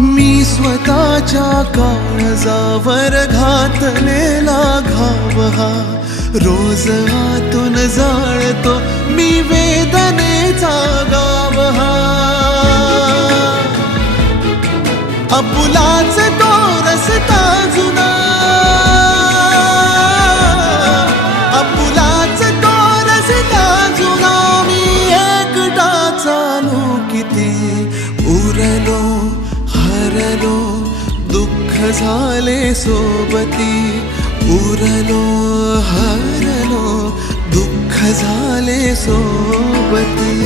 मी स्वतःच्या काळजावर घातलेला घाव हा रोज आतून जाळतो मी वेदनेचा गाव हा. आपुलाच तो रस्ता जुना, आपुलाच तो रस्ता जुना. मी एकटा चालू किती उरलो हरलो दुःख झाले सोबती. उरलो हरलो दुःख झाले सोबती.